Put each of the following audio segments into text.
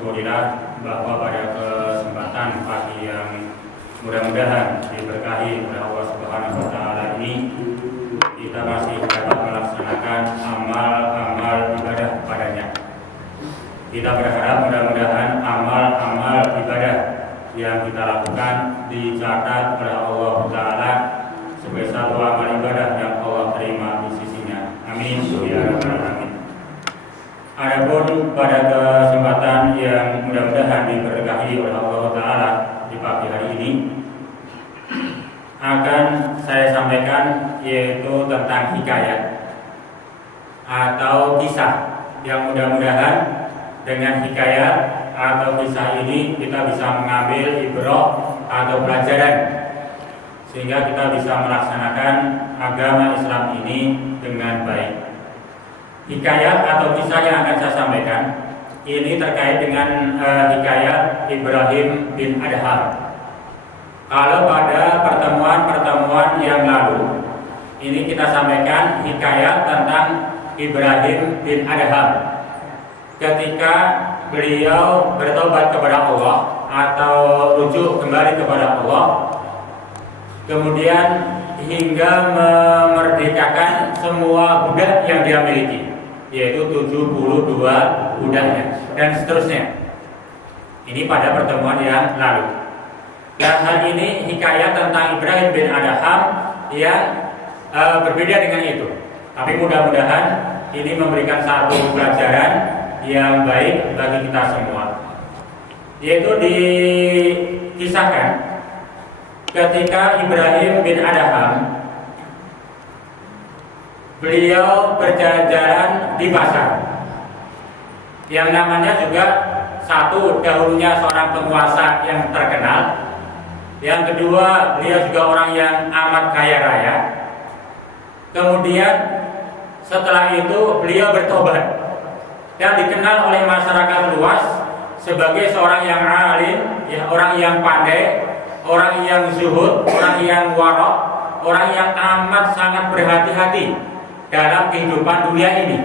syukurilah bahwa pada kesempatan pagi yang mudah-mudahan diberkahi oleh Allah Subhanahu wa taala ini kita masih dapat melaksanakan amal-amal ibadah padanya. Kita berharap mudah-mudahan amal-amal ibadah yang kita lakukan dicatat oleh Allah taala sebagai satu amal ibadah yang Allah terima di sisinya. Amin ya rabbal alamin. Adapun pada kesempatan yang mudah-mudahan diberkahi oleh Allah taala di pagi hari ini akan saya sampaikan yaitu tentang hikayat atau kisah yang mudah-mudahan dengan hikayat atau kisah ini kita bisa mengambil ibrah atau pelajaran sehingga kita bisa melaksanakan agama Islam ini dengan baik. Hikayat atau kisah yang akan saya sampaikan ini terkait dengan hikayat Ibrahim bin Adham. Kalau pada pertemuan-pertemuan yang lalu ini kita sampaikan hikayat tentang Ibrahim bin Adham ketika beliau bertobat kepada Allah atau rujuk kembali kepada Allah, kemudian hingga memerdekakan semua budak yang dia miliki, yaitu 72 budaknya dan seterusnya. Ini pada pertemuan yang lalu. Dan hal ini hikayat tentang Ibrahim bin Adham yang berbeda dengan itu. Tapi mudah-mudahan ini memberikan satu pelajaran yang baik bagi kita semua. Yaitu dikisahkan ketika Ibrahim bin Adham beliau berjalan-jalan di pasar yang namanya juga satu dahulunya seorang penguasa yang terkenal, yang kedua beliau juga orang yang amat kaya raya. Kemudian setelah itu beliau bertobat dan dikenal oleh masyarakat luas sebagai seorang yang alim, ya, orang yang pandai, orang yang zuhud, orang yang warok, orang yang amat sangat berhati-hati dalam kehidupan dunia ini,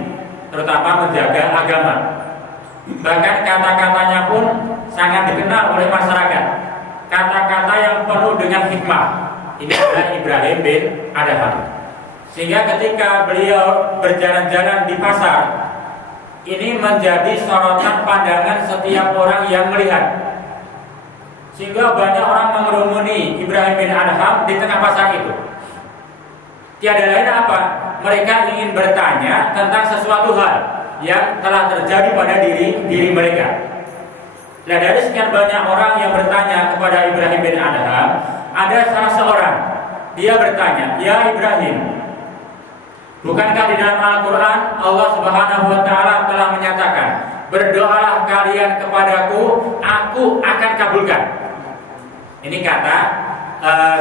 terutama menjaga agama. Bahkan kata-katanya pun sangat dikenal oleh masyarakat. Kata-kata yang penuh dengan hikmah. Ini adalah Ibrahim bin Adham. Sehingga ketika beliau berjalan-jalan di pasar, ini menjadi sorotan pandangan setiap orang yang melihat. Sehingga banyak orang mengerumuni Ibrahim bin Adham di tengah pasar itu. Tiada lain apa? Mereka ingin bertanya tentang sesuatu hal yang telah terjadi pada diri mereka. Nah, dari sekian banyak orang yang bertanya kepada Ibrahim bin Adham, ada salah seorang, dia bertanya, "Ya Ibrahim, bukankah di dalam Al-Quran Allah Subhanahu wa ta'ala telah menyatakan, berdoalah kalian kepadaku, aku akan kabulkan." Ini kata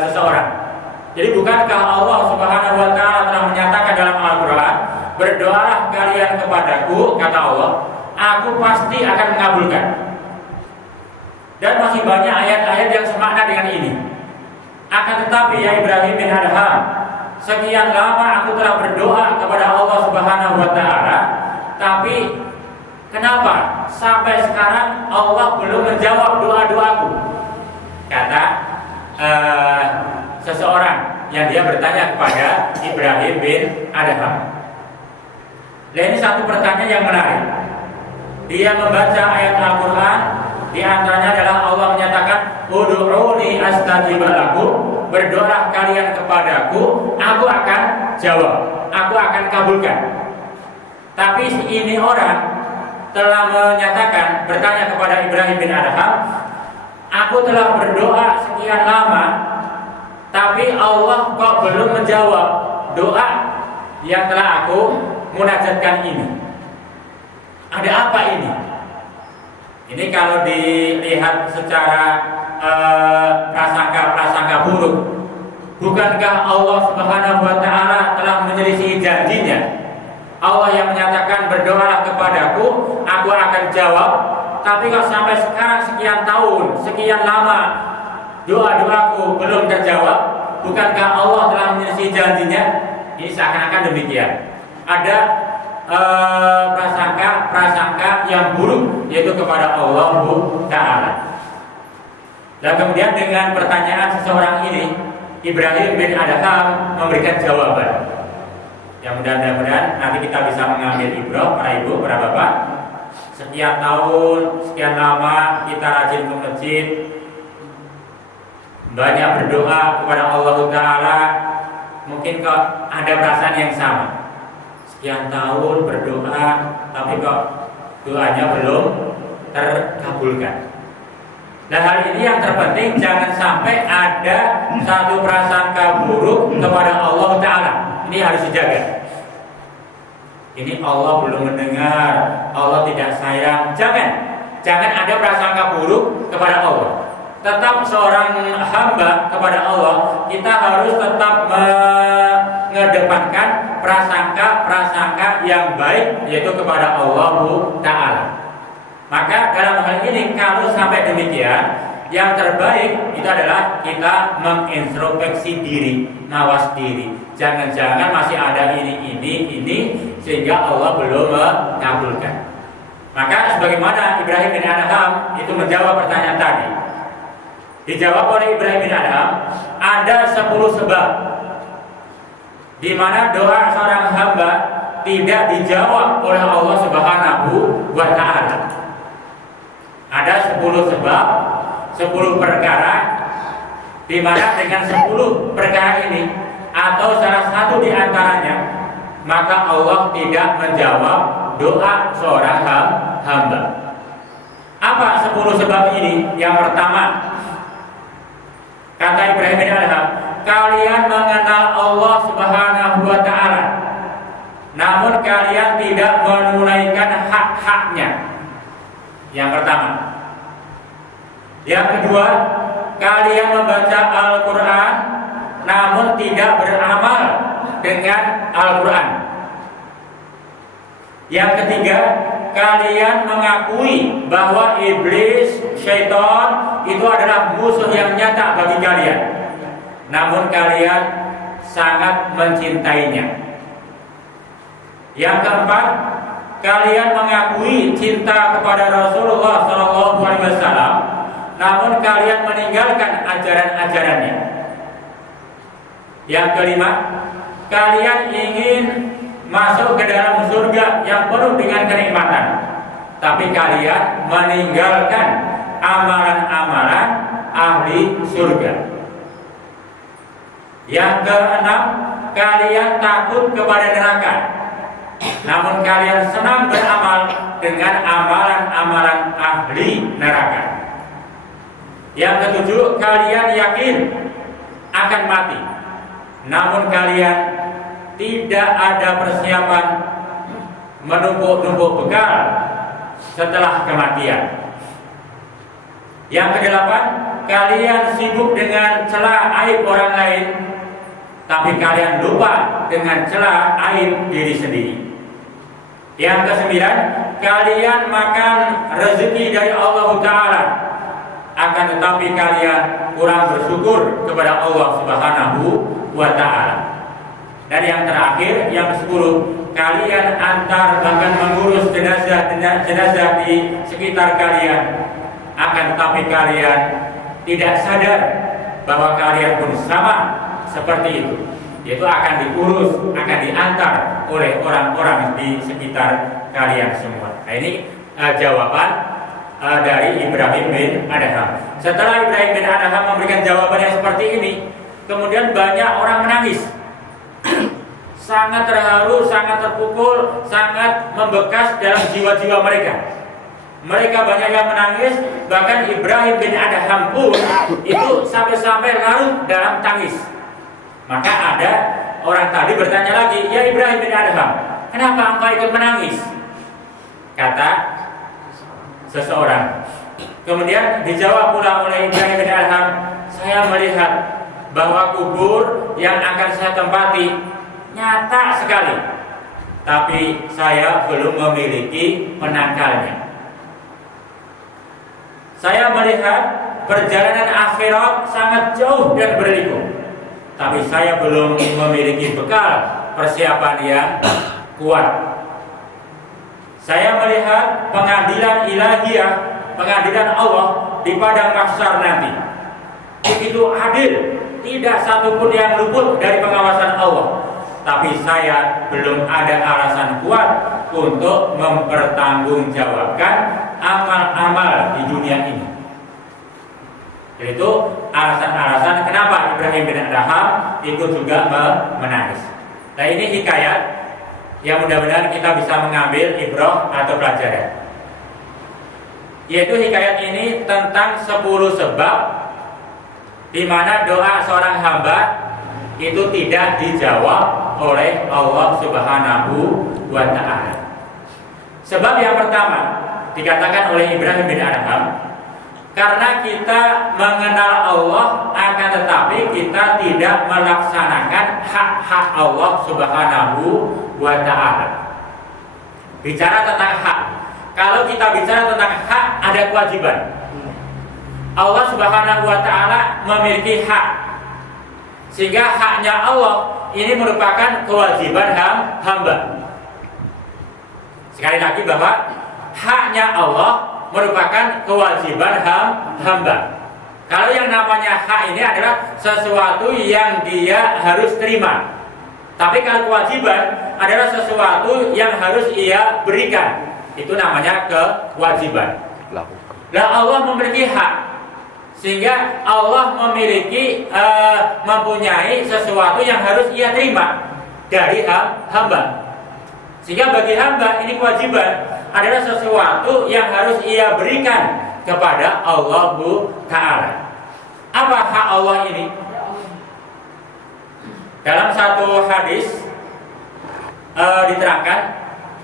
seseorang. Jadi bukankah Allah Subhanahu wa ta'ala telah menyatakan dalam Al-Quran, berdoalah kalian kepadaku, kata Allah, aku pasti akan mengabulkan. Dan masih banyak ayat-ayat yang semakna dengan ini. Akan tetapi ya Ibrahim bin Adham, sekian lama aku telah berdoa kepada Allah Subhanahu wa ta'ala, tapi kenapa sampai sekarang Allah belum menjawab doa-doaku? Kata seseorang yang dia bertanya kepada Ibrahim bin Adham. Nah, ini satu pertanyaan yang menarik. Dia membaca ayat Al-Quran, di antaranya adalah Allah menyatakan, ud'uni astajib lakum, berdoalah kalian kepadaku, aku akan jawab, aku akan kabulkan. Tapi ini orang telah menyatakan, bertanya kepada Ibrahim bin Adham, aku telah berdoa sekian lama, tapi Allah kok belum menjawab doa yang telah aku munajatkan ini. Ada apa ini? Ini kalau dilihat secara prasangka buruk, bukankah Allah Subhanahu wa ta'ala telah menyelisih janjinya? Allah yang menyatakan berdoalah kepadaku, aku akan jawab. Tapi kalau sampai sekarang sekian tahun, sekian lama doa-doaku belum terjawab, bukankah Allah telah menyelisih janjinya? Ini seakan-akan demikian. Ada prasangka yang buruk, yaitu kepada Allah Ta'ala. Dan kemudian dengan pertanyaan seseorang ini, Ibrahim bin Adham memberikan jawaban. Yang mudah-mudahan nanti kita bisa mengambil ibrah, para ibu, para bapak. Sekian tahun, sekian lama kita rajin ke masjid, banyak berdoa kepada Allah Ta'ala. Mungkin kok ada perasaan yang sama. Sekian tahun berdoa, tapi kok doanya belum terkabulkan. Nah, hal ini yang terpenting, jangan sampai ada satu prasangka buruk kepada Allah Ta'ala. Ini harus dijaga. Ini Allah belum mendengar, Allah tidak sayang. Jangan ada prasangka buruk kepada Allah. Tetap seorang hamba kepada Allah, kita harus tetap mengedepankan prasangka yang baik, yaitu kepada Allah Ta'ala. Maka dalam hal ini kalau sampai demikian, yang terbaik itu adalah kita mengintrospeksi diri, mawas diri. Jangan-jangan masih ada ini sehingga Allah belum mengabulkan. Maka sebagaimana Ibrahim bin Adham itu menjawab pertanyaan tadi, dijawab oleh Ibrahim bin Adham, ada 10 sebab di mana doa seorang hamba tidak dijawab oleh Allah Subhanahu wa Ta'ala. Ada 10 sebab, 10 perkara di mana dengan 10 perkara ini atau salah satu di antaranya, maka Allah tidak menjawab doa seorang hamba. Apa 10 sebab ini? Yang pertama, kata Ibrahim bin Adham, kalian mengenal Allah Subhanahu wa Ta'ala, namun kalian tidak menunaikan hak-haknya. Yang pertama. Yang kedua, kalian membaca Al-Quran namun tidak beramal dengan Al-Quran. Yang ketiga, kalian mengakui bahwa iblis, syaitan itu adalah musuh yang nyata bagi kalian, namun kalian sangat mencintainya. Yang keempat, kalian mengakui cinta kepada Rasulullah SAW, namun kalian meninggalkan ajaran-ajarannya. Yang kelima, kalian ingin masuk ke dalam surga yang penuh dengan kenikmatan, tapi kalian meninggalkan amalan-amalan ahli surga. Yang keenam, kalian takut kepada neraka, namun kalian senang beramal dengan amalan-amalan ahli neraka. Yang ketujuh, kalian yakin akan mati, namun kalian tidak ada persiapan menumpuk-numpuk bekal setelah kematian. Yang kedelapan, kalian sibuk dengan celah aib orang lain, tapi kalian lupa dengan celah aib diri sendiri. Yang kesembilan, kalian makan rezeki dari Allah Ta'ala, akan tetapi kalian kurang bersyukur kepada Allah Subhanahu wa Ta'ala. Dan yang terakhir, yang ke-10, kalian antar bahkan mengurus jenazah di sekitar kalian, akan tetapi kalian tidak sadar bahwa kalian pun sama seperti itu, yaitu akan diurus, akan diantar oleh orang-orang di sekitar kalian semua. Nah, ini jawaban dari Ibrahim bin Adham. Setelah Ibrahim bin Adham memberikan jawaban yang seperti ini, kemudian banyak orang menangis. Sangat terharu, sangat terpukul, sangat membekas dalam jiwa-jiwa mereka. Mereka banyak yang menangis, bahkan Ibrahim bin Adham pun itu sampai-sampai larut dalam tangis. Maka ada orang tadi bertanya lagi, ya Ibrahim bin Adham, kenapa engkau ikut menangis? Kata seseorang. Kemudian dijawab pula oleh Ibrahim bin Adham, saya melihat bahwa kubur yang akan saya tempati nyata sekali, tapi saya belum memiliki penangkalnya. Saya melihat perjalanan akhirat sangat jauh dan berliku, tapi saya belum memiliki bekal persiapan yang kuat. Saya melihat pengadilan ilahiyah, pengadilan Allah di padang mahsyar nanti. Begitu adil, tidak satupun yang luput dari pengawasan Allah. Tapi saya belum ada alasan kuat untuk mempertanggungjawabkan amal-amal di dunia ini. Yaitu alasan-alasan kenapa Ibrahim bin Adham ikut juga menangis. Nah, ini hikayat yang mudah-mudahan kita bisa mengambil ibrah atau pelajaran. Yaitu hikayat ini tentang 10 sebab di mana doa seorang hamba itu tidak dijawab oleh Allah Subhanahu wa Ta'ala. Sebab yang pertama dikatakan oleh Ibrahim bin Adham, karena kita mengenal Allah akan tetapi kita tidak melaksanakan hak-hak Allah Subhanahu wa Ta'ala. Bicara tentang hak, kalau kita bicara tentang hak, ada kewajiban. Allah Subhanahu wa Ta'ala memiliki hak, sehingga haknya Allah ini merupakan kewajiban hamba. Sekali lagi bahwa haknya Allah merupakan kewajiban hamba. Kalau yang namanya hak ini adalah sesuatu yang dia harus terima. Tapi kalau kewajiban adalah sesuatu yang harus ia berikan. Itu namanya kewajiban. Nah, Allah memiliki hak, sehingga Allah mempunyai sesuatu yang harus ia terima dari hamba. Sehingga bagi hamba ini kewajiban adalah sesuatu yang harus ia berikan kepada Allah Ta'ala. Apa hak Allah ini? Dalam satu hadis diterangkan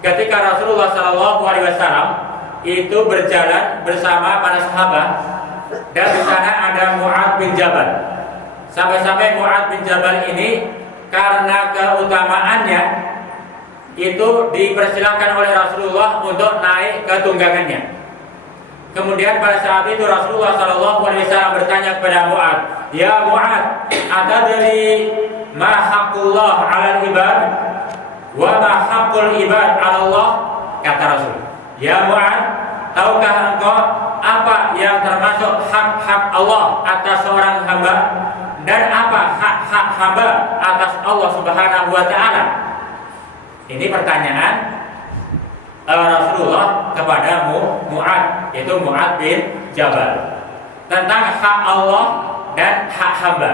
ketika Rasulullah SAW itu berjalan bersama para sahabat, dan di sana ada Mu'adz bin Jabal. Sampai-sampai Mu'adz bin Jabal ini karena keutamaannya itu dipersilakan oleh Rasulullah untuk naik ke tunggangannya. Kemudian pada saat itu Rasulullah SAW bertanya kepada Mu'adz, "Ya Mu'adz, atadri ma haqqullah 'alal ibad wa ma haqqul ibad 'ala Allah?" Kata Rasul, "Ya Mu'adz, tahukah engkau apa yang termasuk hak-hak Allah atas seorang hamba dan apa hak-hak hamba atas Allah Subhanahu wa Ta'ala?" Ini pertanyaan Rasulullah kepada Mu'adz, yaitu Mu'adz bin Jabal, tentang hak Allah dan hak hamba.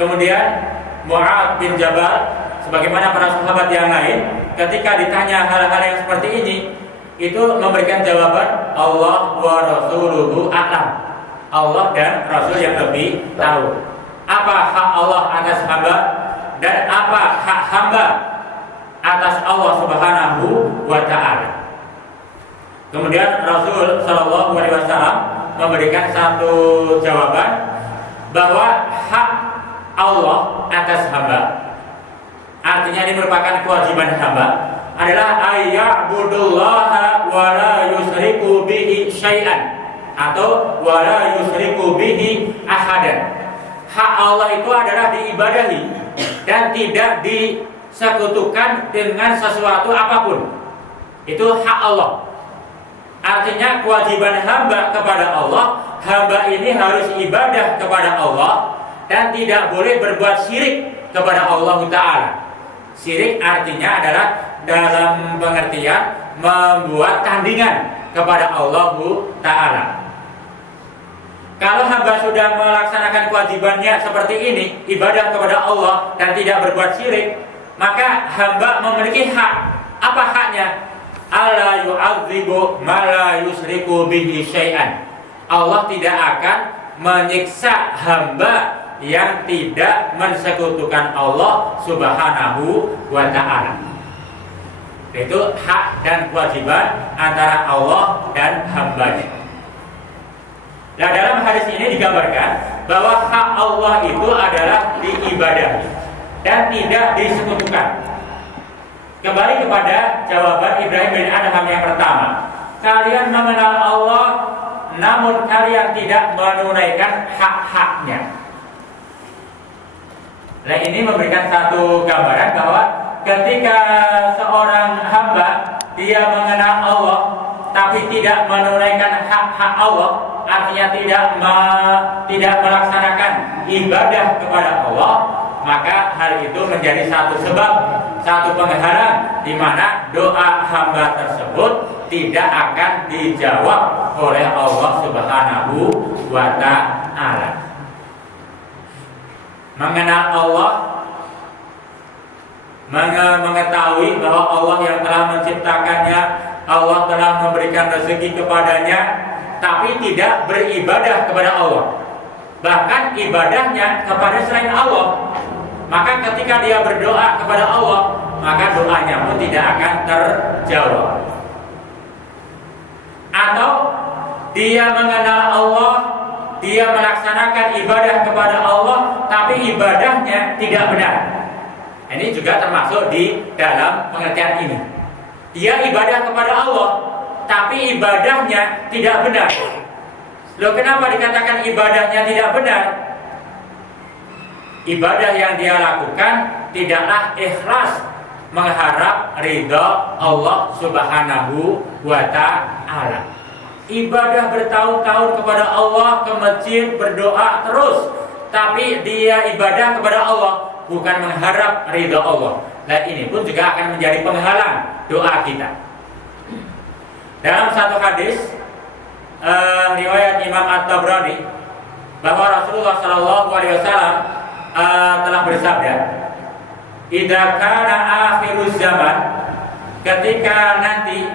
Kemudian Mu'adz bin Jabal, sebagaimana para sahabat yang lain, ketika ditanya hal-hal yang seperti ini, itu memberikan jawaban Allah wa rasuluhu a'lam. Allah dan Rasul yang lebih tahu apa hak Allah atas hamba dan apa hak hamba atas Allah Subhanahu wa Ta'ala. Kemudian Rasul Shallallahu Alaihi Wasallam memberikan satu jawaban bahwa hak Allah atas hamba, artinya ini merupakan kewajiban hamba, adalah ayya'budullaha wa la yusriku bihi syai'an atau wa la yusriku bihi ahadan. Hak Allah itu adalah diibadahi dan tidak disekutukan dengan sesuatu apapun. Itu hak Allah. Artinya kewajiban hamba kepada Allah, hamba ini harus ibadah kepada Allah dan tidak boleh berbuat syirik kepada Allah Ta'ala. Syirik artinya adalah dalam pengertian membuat tandingan kepada Allah Ta'ala. Kalau hamba sudah melaksanakan kewajibannya seperti ini, ibadah kepada Allah dan tidak berbuat syirik, maka hamba memiliki hak. Apa haknya? Allah yu'adzibu ma la yusriku bihi syai'an. Allah tidak akan menyiksa hamba yang tidak mensekutukan Allah Subhanahu wa Ta'ala. Itu hak dan kewajiban antara Allah dan hambanya. Nah, dalam hadis ini digambarkan bahwa hak Allah itu adalah diibadahi dan tidak disekutukan. Kembali kepada jawaban Ibrahim bin Adham yang pertama, kalian mengenal Allah namun kalian tidak menunaikan hak-haknya. Nah, ini memberikan satu gambaran bahwa ketika seorang hamba dia mengenal Allah tapi tidak menunaikan hak-hak Allah, artinya tidak melaksanakan ibadah kepada Allah, maka hal itu menjadi satu sebab, satu penghalang di mana doa hamba tersebut tidak akan dijawab oleh Allah Subhanahu wa Ta'ala. Mengenal Allah, mengetahui bahwa Allah yang telah menciptakannya, Allah telah memberikan rezeki kepadanya, tapi tidak beribadah kepada Allah, bahkan ibadahnya kepada selain Allah. Maka ketika dia berdoa kepada Allah, maka doanya pun tidak akan terjawab. Atau dia mengenal Allah, dia melaksanakan ibadah kepada Allah, tapi ibadahnya tidak benar. Ini juga termasuk di dalam pengertian ini. Dia ibadah kepada Allah, tapi ibadahnya tidak benar. Loh, kenapa dikatakan ibadahnya tidak benar? Ibadah yang dia lakukan tidaklah ikhlas mengharap ridha Allah Subhanahu wa Ta'ala. Ibadah bertahun-tahun kepada Allah, ke masjid berdoa terus, tapi dia ibadah kepada Allah bukan mengharap ridha Allah. Nah, ini pun juga akan menjadi penghalang doa kita. Dalam satu hadis riwayat Imam At-Tabrani bahwa Rasulullah SAW telah bersabda, "Idza kana akhiruz zaman," ketika nanti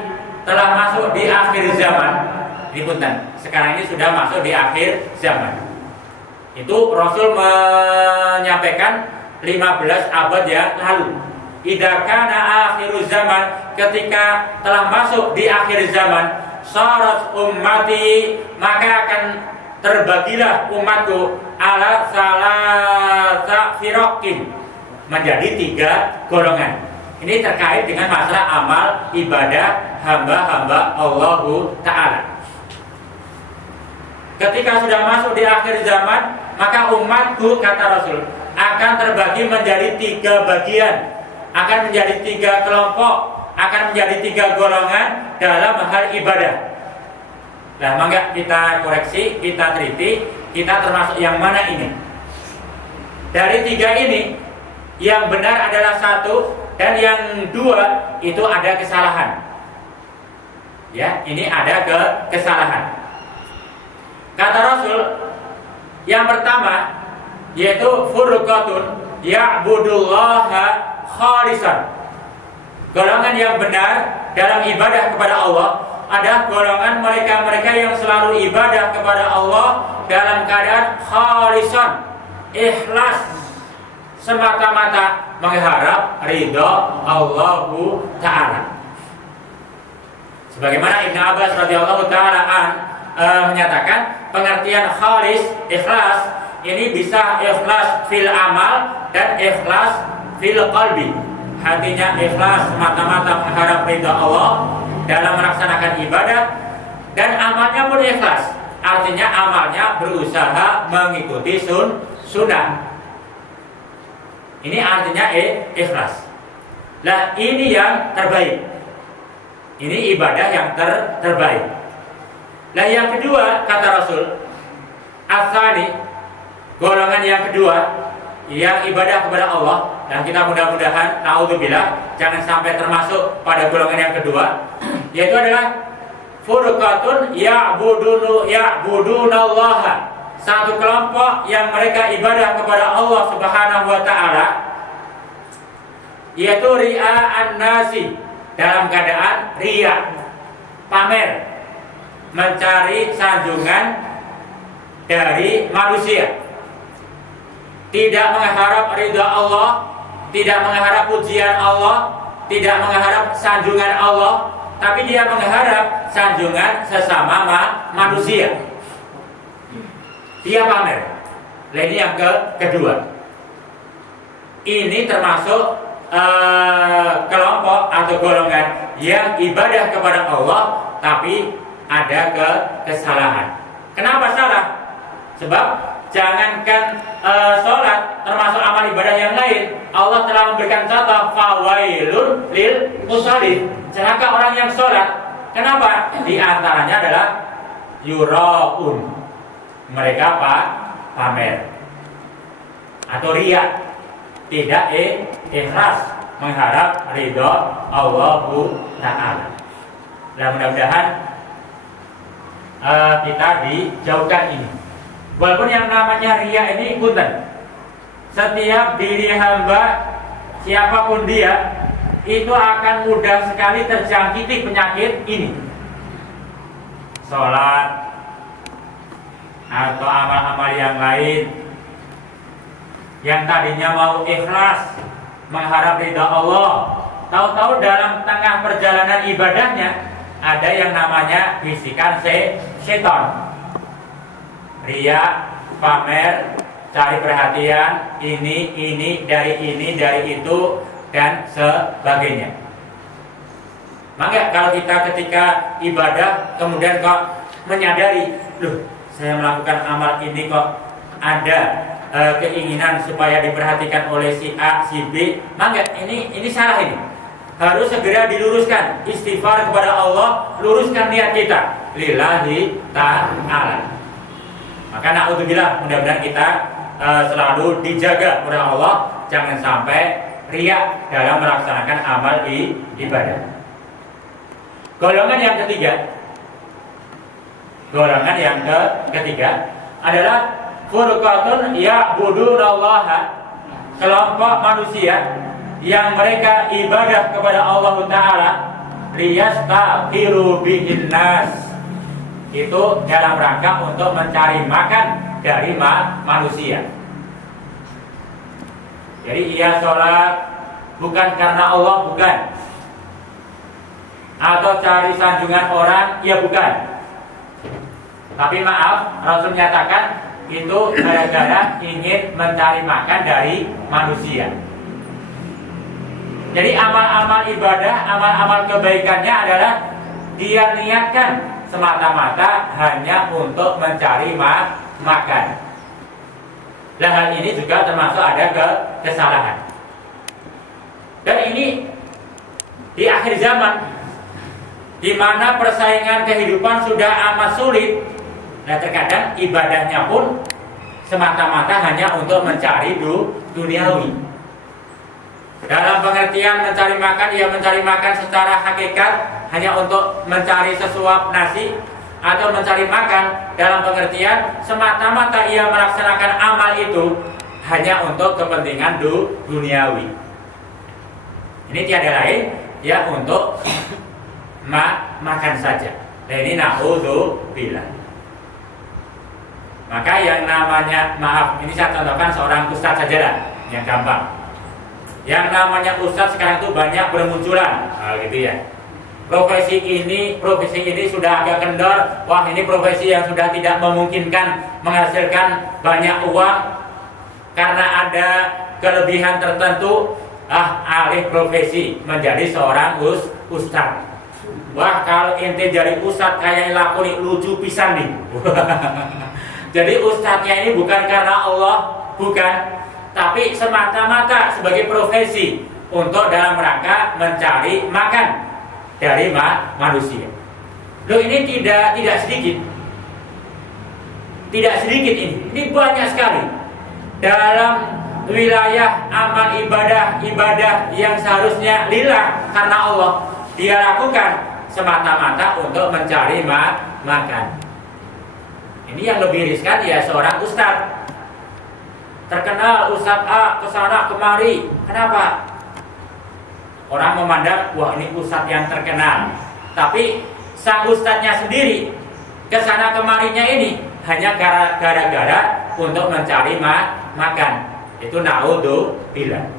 telah masuk di akhir zaman. Ini punten, sekarang ini sudah masuk di akhir zaman. Itu Rasul menyampaikan 15 abad yang lalu. Idza kana akhiruz zaman, ketika telah masuk di akhir zaman, sarat ummati, maka akan terbagilah umatku ala salasa firaqin, menjadi 3 golongan. Ini terkait dengan masalah amal ibadah hamba-hamba Allah Ta'ala. Ketika sudah masuk di akhir zaman, maka umatku, kata Rasul, akan terbagi menjadi 3 bagian, akan menjadi 3 kelompok, akan menjadi 3 golongan dalam hal ibadah. Nah, maka kita koreksi, kita teliti, kita termasuk yang mana ini? Dari 3 ini, yang benar adalah 1 dan yang 2 itu ada kesalahan. Ya, ini ada kesalahan. Kata Rasul, yang pertama yaitu furqatun ya'budullaha khalisan. Golongan yang benar dalam ibadah kepada Allah ada golongan mereka-mereka yang selalu ibadah kepada Allah dalam keadaan khalisan, ikhlas, semata-mata mengharap ridha Allah Ta'ala. Sebagaimana Ibnu Abbas radhiyallahu ta'ala menyatakan, pengertian khalis, ikhlas, ini bisa ikhlas fil amal dan ikhlas fil qalbi. Hatinya ikhlas semata-mata mengharap ridha Allah dalam melaksanakan ibadah, dan amalnya pun ikhlas, artinya amalnya berusaha mengikuti sunnah. Ini artinya ikhlas. Nah, ini yang terbaik. Ini ibadah yang terbaik. Nah, yang kedua, kata Rasul, asani, golongan yang kedua yang ibadah kepada Allah, dan kita mudah-mudahan naudzubillah jangan sampai termasuk pada golongan yang kedua, yaitu adalah furqatun ya'budunallaha, satu kelompok yang mereka ibadah kepada Allah Subhanahu wa Ta'ala, yaitu ria'an nasi, dalam keadaan riya, pamer, mencari sanjungan dari manusia, tidak mengharap ridha Allah, tidak mengharap pujian Allah, tidak mengharap sanjungan Allah, tapi dia mengharap sanjungan sesama manusia. Dia pamer. Nah, ini yang kedua. Ini termasuk kelompok atau golongan yang ibadah kepada Allah tapi ada kesalahan. Kenapa salah? Sebab jangankan sholat, termasuk amal ibadah yang lain, Allah telah memberikan contoh fawailun lil musallin, celaka orang yang sholat. Kenapa? Di antaranya adalah yuraun, mereka pamer atau riya, tidak ikhlas mengharap ridho Allah Ta'ala. Dan mudah-mudahan kita dijauhkan ini. Walaupun yang namanya riya ini punten, setiap diri hamba siapapun dia itu akan mudah sekali terjangkiti penyakit ini. Sholat atau amal-amal yang lain yang tadinya mau ikhlas mengharap ridha Allah, tahu-tahu dalam tengah perjalanan ibadahnya ada yang namanya bisikan setan. Riya, pamer, cari perhatian, ini dari itu dan sebagainya. Maka kalau kita ketika ibadah kemudian kok menyadari, loh, saya melakukan amal ini kok ada keinginan supaya diperhatikan oleh si A, si B, maka ini salah ini. Harus segera diluruskan, istighfar kepada Allah, luruskan niat kita lillahi ta'ala. Maka na'udzubillah, mudah-mudahan kita selalu dijaga oleh Allah, jangan sampai riya dalam melaksanakan amal ibadah. Golongan yang ketiga adalah furqatun ya'budunallaha, kelompok manusia yang mereka ibadah kepada Allah Ta'ala liyastaqiru bihin nas, itu dalam rangka untuk mencari makan dari manusia. Jadi ia sholat bukan karena Allah, bukan. Atau cari sanjungan orang, ya bukan. Tapi maaf, Rasul menyatakan itu gara-gara ingin mencari makan dari manusia. Jadi amal-amal ibadah, amal-amal kebaikannya adalah dia niatkan semata-mata hanya untuk mencari makan. Dan hal ini juga termasuk ada kesalahan. Dan ini di akhir zaman, di mana persaingan kehidupan sudah amat sulit. Nah, terkadang ibadahnya pun semata-mata hanya untuk mencari duniawi. Dalam pengertian mencari makan, ia mencari makan secara hakikat hanya untuk mencari sesuap nasi, atau mencari makan dalam pengertian semata-mata ia melaksanakan amal itu hanya untuk kepentingan duniawi. Ini tiada lain ya untuk makan saja. Dan ini na'udzubillah. Maka yang namanya, maaf, ini saya contohkan seorang ustadz saja lah, yang gampang. Yang namanya ustadz sekarang itu banyak bermunculan, gitu ya. Profesi ini sudah agak kendor. Wah, ini profesi yang sudah tidak memungkinkan menghasilkan banyak uang karena ada kelebihan tertentu. Alih profesi menjadi seorang ustadz. Wah, kalau ente jadi ustadz kayak lakoni lucu pisan nih. Jadi ustadznya ini bukan karena Allah, bukan, tapi semata-mata sebagai profesi untuk dalam rangka mencari makan dari manusia. Loh, ini tidak sedikit. Tidak sedikit ini banyak sekali. Dalam wilayah amal ibadah yang seharusnya lillah karena Allah, dia lakukan semata-mata untuk mencari makan. Ini yang lebih riskan ya seorang ustadz. Terkenal ustadz A kesana kemari. Kenapa? Orang memandang, wah ini ustadz yang terkenal. Tapi sang ustadznya sendiri kesana kemarinya ini hanya gara-gara untuk mencari makan. Itu na'udzubillah.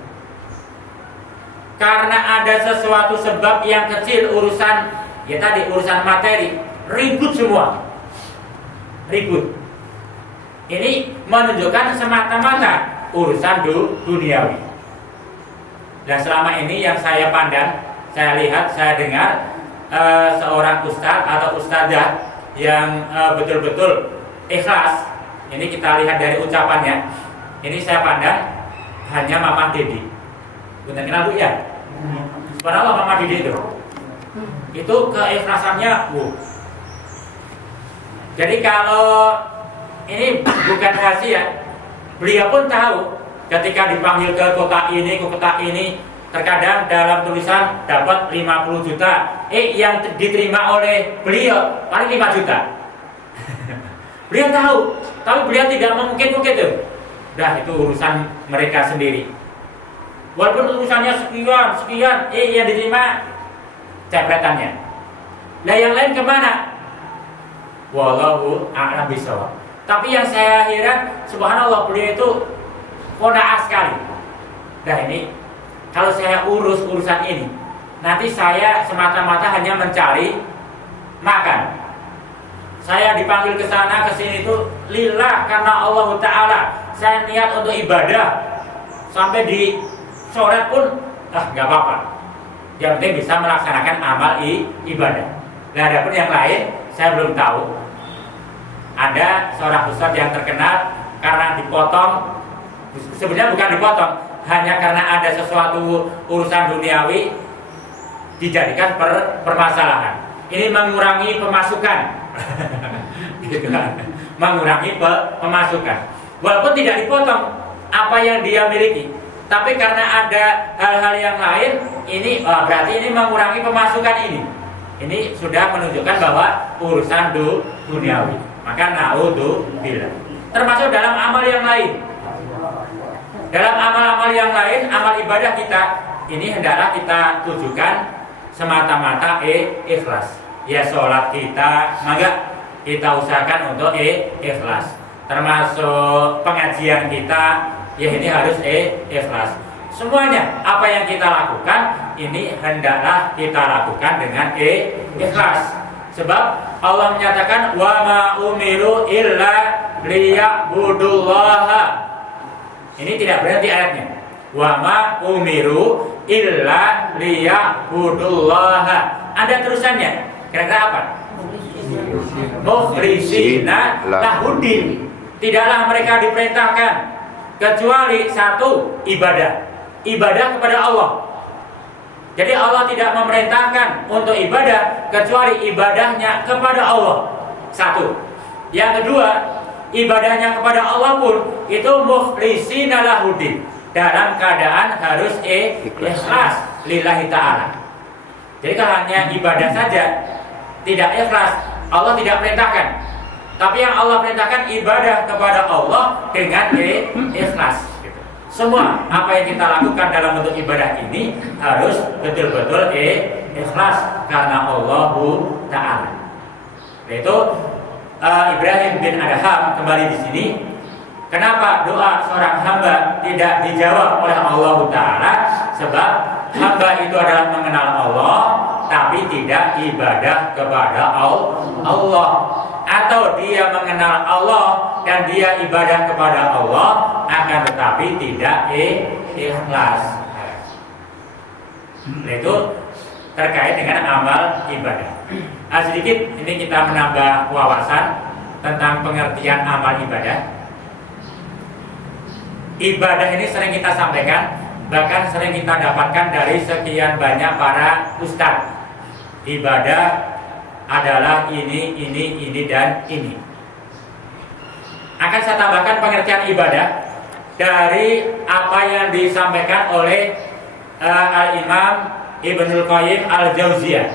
Karena ada sesuatu sebab yang kecil, urusan ya tadi, urusan materi, ribut semua. Ribut. Ini menunjukkan semata-mata urusan duniawi. Dan selama ini yang saya pandang, saya lihat, saya dengar seorang ustadz atau ustadzah yang betul-betul ikhlas, Ini kita lihat dari ucapannya. Ini saya pandang hanya Mama Dedi. Benar kenal Bu ya? Subhanallah Mama Dedi itu keikhlasannya. Jadi kalau ini bukan rahasia, beliau pun tahu ketika dipanggil ke kota ini, terkadang dalam tulisan dapat 50 juta. Yang diterima oleh beliau paling 5 juta. Beliau tahu, tapi beliau tidak memungkit-mungkit tuh. Dah itu urusan mereka sendiri. Walaupun urusannya sekian, yang diterima cepretannya. Nah yang lain kemana? Wallahu a'lam bishawab. Tapi yang saya heran, subhanallah beliau itu qanaah sekali. Nah ini kalau saya urus urusan ini, nanti saya semata-mata hanya mencari makan. Saya dipanggil ke sana ke sini itu lillah karena Allah Ta'ala. Saya niat untuk ibadah. Sampai di sholat pun nggak apa-apa. Yang penting bisa melaksanakan amal ibadah. Nah, adapun yang lain saya belum tahu. Ada seorang ustadz yang terkenal karena dipotong. Sebenarnya bukan dipotong, hanya karena ada sesuatu urusan duniawi dijadikan permasalahan. Ini mengurangi pemasukan. Gitu kan? Mengurangi pemasukan. Walaupun tidak dipotong apa yang dia miliki, tapi karena ada hal-hal yang lain, ini berarti ini mengurangi pemasukan ini. Ini sudah menunjukkan bahwa urusan duniawi. Maka naudzubillah. Termasuk dalam amal yang lain. Dalam amal-amal yang lain, amal ibadah kita ini hendaklah kita tujukan semata-mata ikhlas. Ya sholat kita, maka kita usahakan untuk ikhlas. Termasuk pengajian kita, ya ini harus ikhlas. Semuanya apa yang kita lakukan ini hendaklah kita lakukan dengan ikhlas. Sebab Allah menyatakan wa ma umiru illa liya'budullaha. Ini tidak berhenti ayatnya. Wa ma umiru illa liya'budullaha. Ada terusannya. Kira-kira apa? Mukhlisina lahuddin. Tidaklah mereka diperintahkan kecuali satu, ibadah. Ibadah kepada Allah. Jadi Allah tidak memerintahkan untuk ibadah kecuali ibadahnya kepada Allah. Satu. Yang kedua, ibadahnya kepada Allah pun itu mukhlisina lahuddin. Dalam keadaan harus ikhlas lillahi ta'ala. Jadi kalau hanya ibadah saja tidak ikhlas, Allah tidak perintahkan. Tapi yang Allah perintahkan ibadah kepada Allah dengan ikhlas. Semua apa yang kita lakukan dalam bentuk ibadah ini harus betul-betul ikhlas karena Allah Ta'ala. Yaitu Ibrahim bin Adham kembali di sini. Kenapa doa seorang hamba tidak dijawab oleh Allah Ta'ala? Sebab hamba itu adalah mengenal Allah, tapi tidak ibadah kepada Allah. Atau dia mengenal Allah dan dia ibadah kepada Allah, akan tetapi tidak ikhlas. Itu terkait dengan amal ibadah. Sedikit ini kita menambah wawasan tentang pengertian amal ibadah. Ibadah ini sering kita sampaikan, bahkan sering kita dapatkan dari sekian banyak para ustadz. Ibadah adalah ini, dan ini. Akan saya tambahkan pengertian ibadah dari apa yang disampaikan oleh Al-Imam Ibnul Qayyim Al-Jauziyah.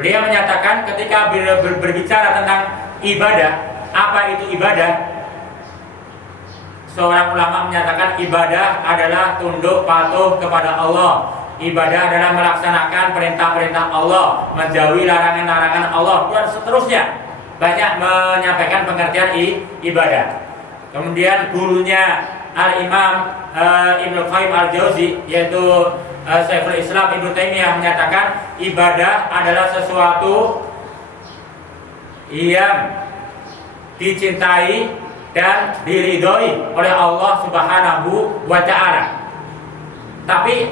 Beliau menyatakan ketika berbicara tentang ibadah, apa itu ibadah? Seorang ulama menyatakan ibadah adalah tunduk patuh kepada Allah. Ibadah adalah melaksanakan perintah-perintah Allah, menjauhi larangan-larangan Allah, dan seterusnya. Banyak menyampaikan pengertian ibadah. Kemudian gurunya Al-Imam Ibnu Qayyim Al-Jauzi, yaitu Syekhul Islam Ibnu Taimiyah, menyatakan ibadah adalah sesuatu yang dicintai dan diridhoi oleh Allah Subhanahu wa Ta'ala. Tapi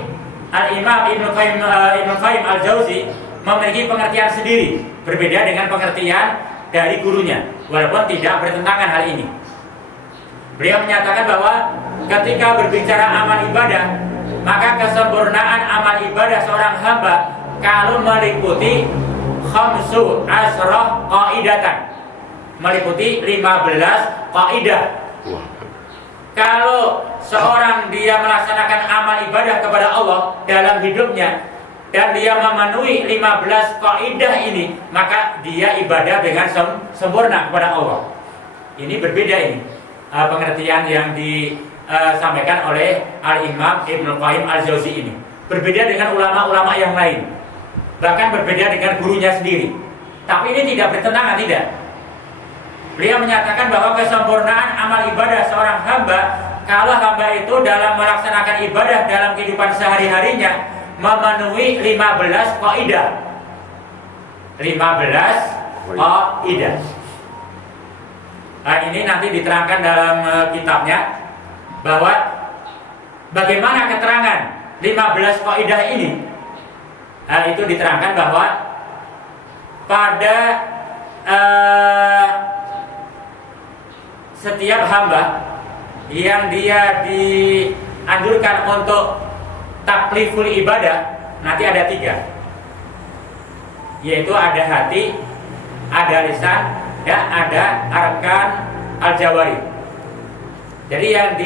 Al-Imam Ibnu Qayyim Al-Jauzi memiliki pengertian sendiri, berbeda dengan pengertian dari gurunya, walaupun tidak bertentangan hal ini. Beliau menyatakan bahwa ketika berbicara amal ibadah, maka kesempurnaan amal ibadah seorang hamba kalau meliputi khamsu asrah qaidatan, meliputi 15 kaidah. Kalau seorang dia melaksanakan amal ibadah kepada Allah dalam hidupnya dan dia memenuhi 15 kaidah ini, maka dia ibadah dengan sempurna kepada Allah. Ini berbeda ini pengertian yang disampaikan oleh Al-Imam Ibnu Qayyim Al-Jauzi ini. Berbeda dengan ulama-ulama yang lain, bahkan berbeda dengan gurunya sendiri. Tapi ini tidak bertentangan, tidak. Beliau menyatakan bahwa kesempurnaan amal ibadah seorang hamba, kalau hamba itu dalam melaksanakan ibadah dalam kehidupan sehari-harinya memenuhi 15 kaidah. 15 kaidah. Nah, ini nanti diterangkan dalam kitabnya bahwa bagaimana keterangan 15 kaidah ini. Nah, itu diterangkan bahwa pada setiap hamba yang dia dianjurkan untuk takliful ibadah, nanti ada 3, yaitu ada hati, ada lisan, ya, ada arkan al-jawari. Jadi yang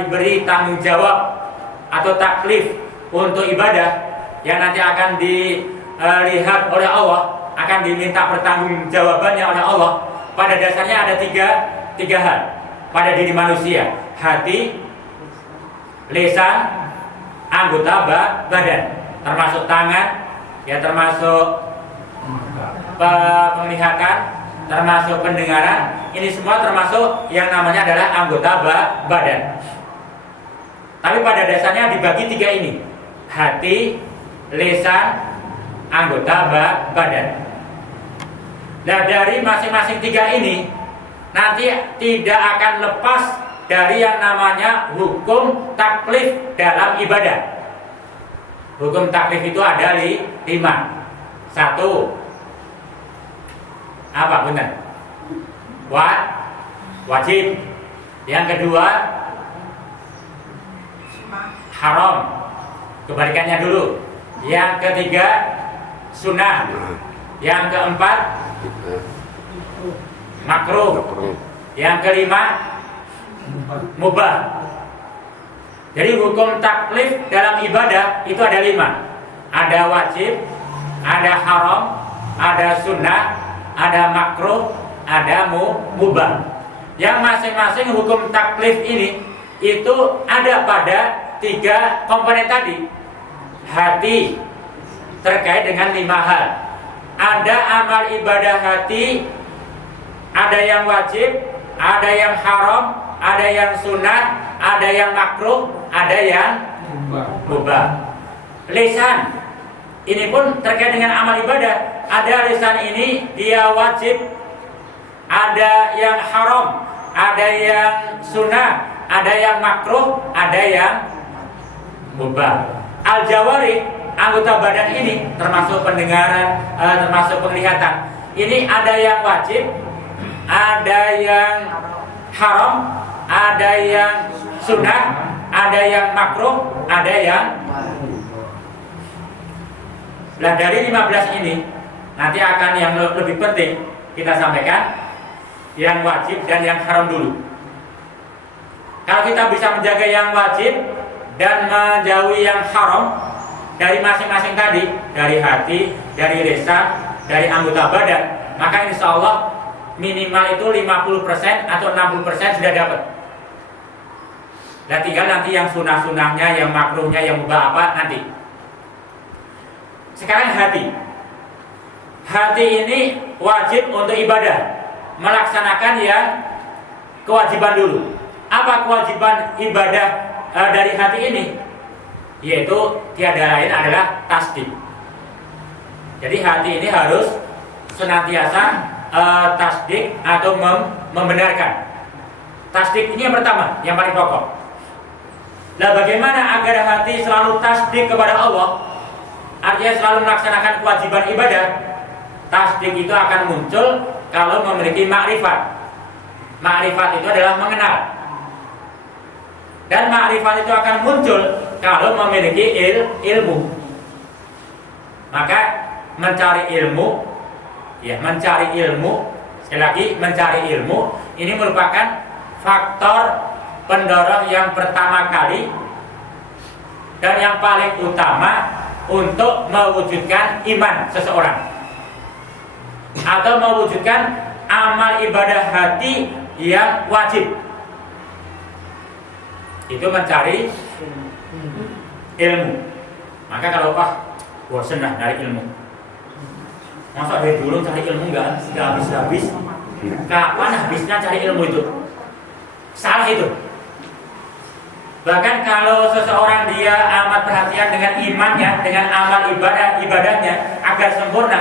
diberi tanggung jawab atau taklif untuk ibadah yang nanti akan dilihat oleh Allah, akan diminta pertanggungjawabannya oleh Allah, pada dasarnya ada tiga hal pada diri manusia: hati, lisan, anggota badan, termasuk tangan, ya, termasuk penglihatan, termasuk pendengaran. Ini semua termasuk yang namanya adalah anggota badan. Tapi pada dasarnya dibagi 3 ini: hati, lisan, anggota badan. Nah, dari masing-masing 3 ini nanti tidak akan lepas dari yang namanya hukum taklif dalam ibadah. Hukum taklif itu ada 5. 1, apa benar? Wajib. Yang kedua, haram. Kebalikannya dulu. Yang ketiga, sunnah. Yang keempat, makruh. Yang kelima, mubah. Jadi hukum taklif dalam ibadah itu ada 5. Ada wajib, ada haram, ada sunnah, ada makruh, ada mubah. Yang masing-masing hukum taklif ini itu ada pada 3 komponen tadi. Hati terkait dengan 5 hal. Ada amal ibadah hati, ada yang wajib, ada yang haram, ada yang sunnah, ada yang makruh, ada yang mubah. Lisan ini pun terkait dengan amal ibadah. Ada lisan ini dia wajib, ada yang haram, ada yang sunnah, ada yang makruh, ada yang mubah. Al-jawari, anggota badan ini termasuk pendengaran, termasuk penglihatan. Ini ada yang wajib, ada yang haram, ada yang sunnah, ada yang makruh, ada yang. Nah, dari 15 ini nanti akan yang lebih penting kita sampaikan yang wajib dan yang haram dulu. Kalau kita bisa menjaga yang wajib dan menjauhi yang haram dari masing-masing tadi, dari hati, dari lisan, dari anggota badan, maka insya Allah minimal itu 50% atau 60% sudah dapat. Dan tinggal nanti yang sunnah-sunnahnya, yang makruhnya, yang mubah apa nanti. Sekarang hati. Hati ini wajib untuk ibadah, melaksanakan yang kewajiban dulu. Apa kewajiban ibadah dari hati ini? Yaitu tiada lain adalah tasdik. Jadi hati ini harus senantiasa tasdik atau membenarkan. Tasdik ini yang pertama, yang paling pokok. Nah, bagaimana agar hati selalu tasdik kepada Allah? Artinya selalu melaksanakan kewajiban ibadah. Tasdik itu akan muncul kalau memiliki makrifat. Makrifat itu adalah mengenal. Dan makrifat itu akan muncul kalau memiliki ilmu. Maka mencari ilmu, sekali lagi mencari ilmu ini merupakan faktor pendorong yang pertama kali dan yang paling utama untuk mewujudkan iman seseorang atau mewujudkan amal ibadah hati yang wajib. Itu mencari ilmu. Maka kalau bosan lah dari ilmu, masa dari dulu cari ilmu nggak habis-habis, kapan habisnya cari ilmu itu? Salah itu. Bahkan kalau seseorang dia amat perhatian dengan imannya, dengan amal ibadahnya agar sempurna,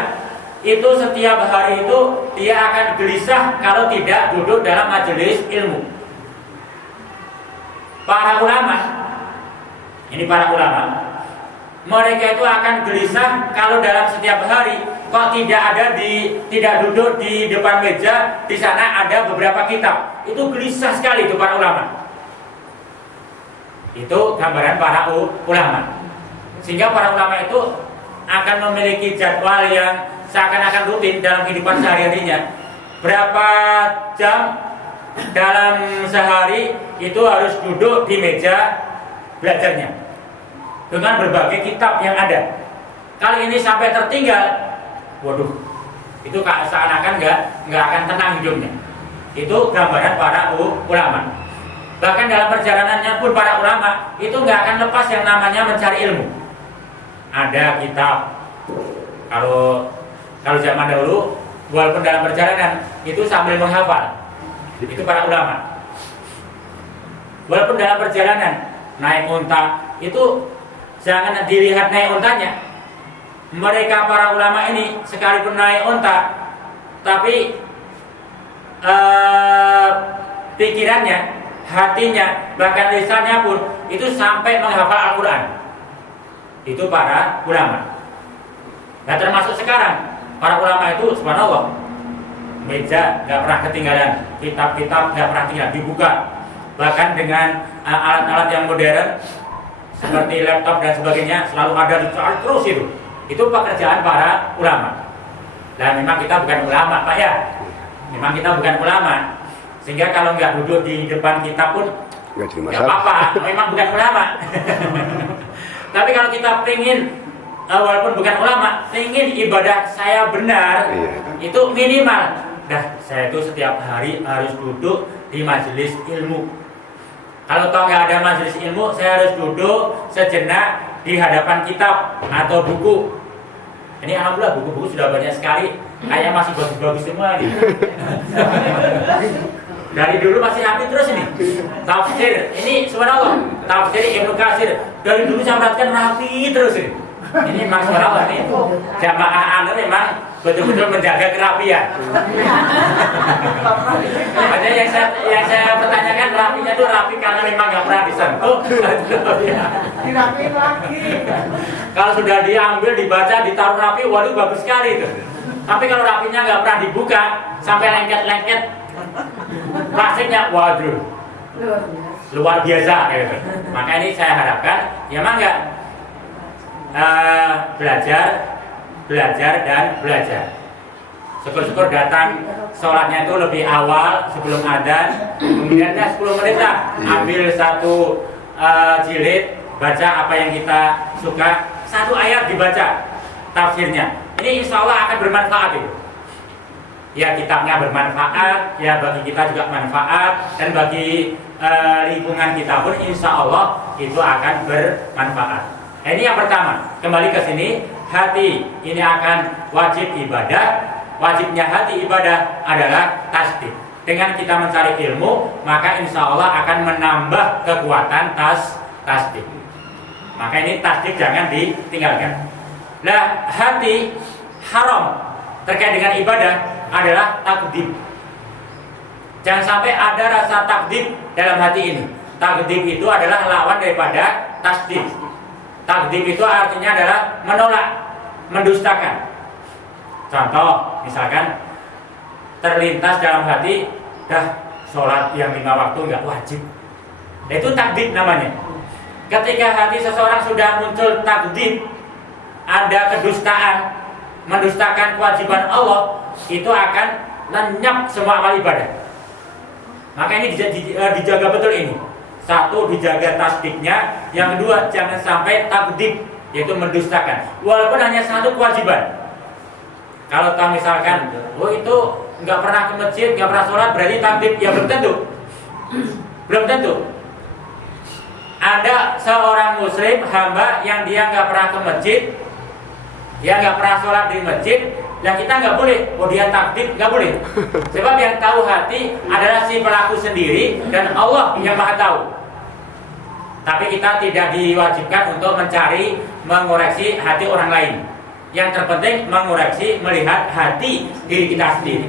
itu setiap hari itu dia akan gelisah kalau tidak duduk dalam majelis ilmu. Para ulama, mereka itu akan gelisah kalau dalam setiap hari kok tidak duduk di depan meja, di sana ada beberapa kitab. Itu gelisah sekali itu para ulama. Itu gambaran para ulama. Sehingga para ulama itu akan memiliki jadwal yang seakan-akan rutin dalam kehidupan sehari-harinya. Berapa jam dalam sehari itu harus duduk di meja belajarnya dengan berbagai kitab yang ada. Kali ini sampai tertinggal, waduh, itu seakan-akan nggak akan tenang hidupnya. Itu gambaran para ulama. Bahkan dalam perjalanannya pun para ulama itu nggak akan lepas yang namanya mencari ilmu. Ada kitab. Kalau zaman dahulu, walaupun dalam perjalanan itu sambil menghafal. Itu para ulama. Walaupun dalam perjalanan naik unta itu jangan dilihat naik untanya. Mereka para ulama ini sekalipun naik unta, tapi pikirannya, hatinya, bahkan lisannya pun itu sampai menghafal Al-Quran. Itu para ulama. Nah termasuk sekarang para ulama itu subhanallah, meja nggak pernah ketinggalan, kitab-kitab nggak pernah ketinggalan, dibuka. Bahkan dengan alat-alat yang modern seperti laptop dan sebagainya selalu ada dicari terus itu. Itu pekerjaan para ulama. Dan memang kita bukan ulama, Pak ya. Memang kita bukan ulama. Sehingga kalau nggak duduk di depan kitab pun nggak apa-apa. Memang bukan ulama. Tapi kalau kita pengen walaupun bukan ulama, ingin ibadah saya benar, itu minimal. Nah, saya itu setiap hari harus duduk di majelis ilmu. Kalau toh nggak ada majelis ilmu, saya harus duduk sejenak di hadapan kitab atau buku. Ini alhamdulillah buku-buku sudah banyak sekali, kayaknya masih bagus-bagus semua nih. Dari dulu masih rapi terus ini. Tafsir, ini subhanallah, tafsir Ibnu Katsir dari dulu saya perhatikan rapi terus ini. Ini memang subhanallah nih, jamaah Anda memang betul-betul menjaga kerapian. Ada yang saya pertanyakan rapinya itu rapi karena memang nggak pernah disentuh. Dirapiin lagi. Kalau sudah diambil, dibaca, ditaruh rapi, waduh bagus sekali itu. Tapi kalau rapinya nggak pernah dibuka sampai lengket-lengket, plastiknya, waduh, luar biasa gitu. Maka ini saya harapkan, ya memang nggak belajar dan belajar. Syukur-syukur datang sholatnya itu lebih awal sebelum adzan, kemudian 10 menit lah ambil satu jilid, baca apa yang kita suka, satu ayat dibaca tafsirnya. Ini insya Allah akan bermanfaat itu. Ya kitabnya bermanfaat, ya bagi kita juga manfaat, dan bagi lingkungan kita pun insya Allah itu akan bermanfaat. Nah, ini yang pertama, kembali ke sini, hati ini akan wajib ibadah. Wajibnya hati ibadah adalah tasdik. Dengan kita mencari ilmu, maka insya Allah akan menambah kekuatan tasdik. Maka ini tasdik jangan ditinggalkan. Nah, hati haram terkait dengan ibadah adalah takdim. Jangan sampai ada rasa takdim dalam hati ini. Takdim itu adalah lawan daripada tasdik. Takdim itu artinya adalah menolak, mendustakan. Contoh, misalkan terlintas dalam hati, sholat yang 5 waktu nggak wajib. Nah, itu takdir namanya. Ketika hati seseorang sudah muncul takdir, ada kedustaan, mendustakan kewajiban Allah, itu akan lenyap semua amal ibadah. Maka ini dijaga betul ini. Satu, dijaga tasdiknya. Yang kedua, jangan sampai takdir, yaitu mendustakan. Walaupun hanya satu kewajiban. Kalau tahu misalkan, itu nggak pernah ke masjid, nggak pernah sholat, berarti takdir. Ya belum tentu. Belum tentu. Ada seorang muslim hamba yang dia nggak pernah ke masjid, dia nggak pernah sholat di masjid, dan kita nggak boleh, dia takdir, nggak boleh. Sebab yang tahu hati adalah si pelaku sendiri dan Allah yang maha tahu. Tapi kita tidak diwajibkan untuk mencari, mengoreksi hati orang lain. Yang terpenting mengoreksi, melihat hati diri kita sendiri.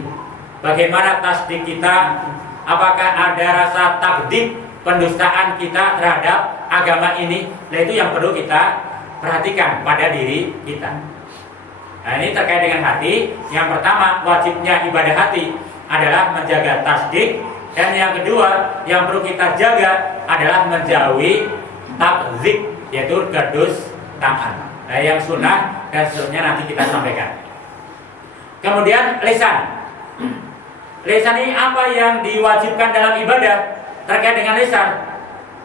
Bagaimana tasdik kita, apakah ada rasa takdir, pendustaan kita terhadap agama ini. Nah, itu yang perlu kita perhatikan pada diri kita. Nah, ini terkait dengan hati. Yang pertama, wajibnya ibadah hati adalah menjaga tasdik. Dan yang kedua, yang perlu kita jaga adalah menjauhi takdzib, yaitu kedustaan. Nah, yang sunnah dan seterusnya nanti kita sampaikan. Kemudian lisan. Lisan ini apa yang diwajibkan dalam ibadah terkait dengan lisan?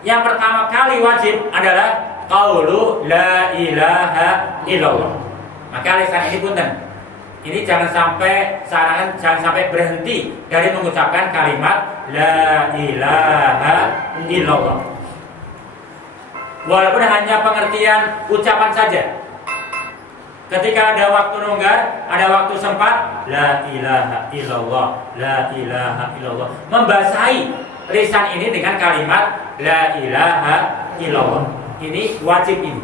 Yang pertama kali wajib adalah qaulu la ilaha illallah. Maka lisan ini punten. Ini jangan sampai berhenti dari mengucapkan kalimat la ilaha illallah. Walaupun hanya pengertian ucapan saja. Ketika ada waktu longgar, ada waktu sempat, la ilaha illallah, la ilaha illallah. Membasahi lisan ini dengan kalimat la ilaha illallah. Ini wajib ini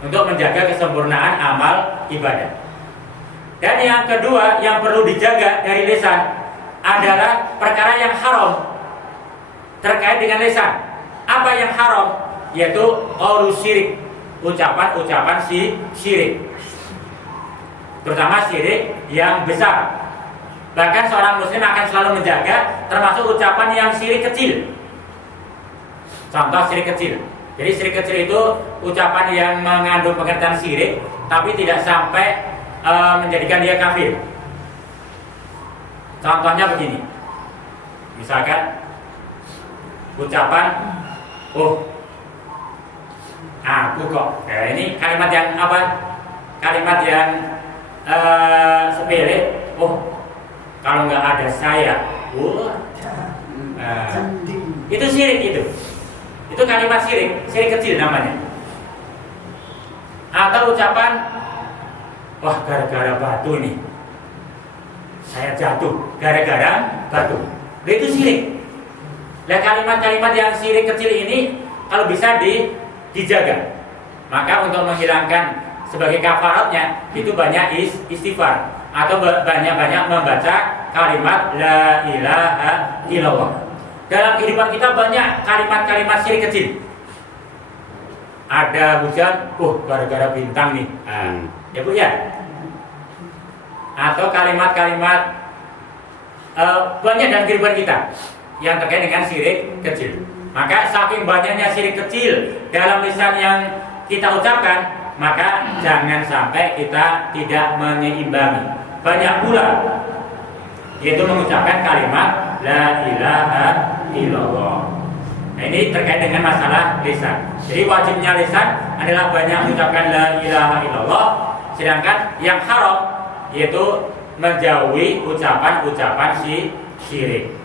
untuk menjaga kesempurnaan amal ibadah. Dan yang kedua yang perlu dijaga dari lisan adalah perkara yang haram terkait dengan lisan. Apa yang haram? Yaitu qaulu syirik, ucapan-ucapan syirik, terutama syirik yang besar. Bahkan seorang muslim akan selalu menjaga termasuk ucapan yang syirik kecil. Contoh syirik kecil. Jadi syirik kecil itu ucapan yang mengandung pengertian syirik tapi tidak sampai menjadikan dia kafir. Contohnya begini. Misalkan ucapan aku kok. Nah, ini kalimat yang apa? Kalimat yang sepele. Kalau nggak ada saya, itu syirik itu. Itu kalimat syirik kecil namanya. Atau ucapan, gara-gara batu nih, saya jatuh gara-gara batu. Nah, itu syirik. Dan kalimat-kalimat yang syirik kecil ini kalau bisa dijaga. Maka untuk menghilangkan sebagai kafaratnya itu banyak istighfar atau banyak-banyak membaca kalimat la ilaha illallah. Dalam kehidupan kita banyak kalimat-kalimat syirik kecil. Ada hujan, gara-gara bintang nih. Ya Bu ya. Atau kalimat-kalimat banyak dalam kehidupan kita yang terkait dengan syirik kecil. Maka saking banyaknya syirik kecil dalam lisan yang kita ucapkan, maka jangan sampai kita tidak menyeimbangi. Banyak pula yaitu mengucapkan kalimat la ilaha illallah. Nah, ini terkait dengan masalah lisan. Jadi wajibnya lisan adalah banyak mengucapkan la ilaha illallah. Sedangkan yang haram yaitu menjauhi ucapan-ucapan syirik.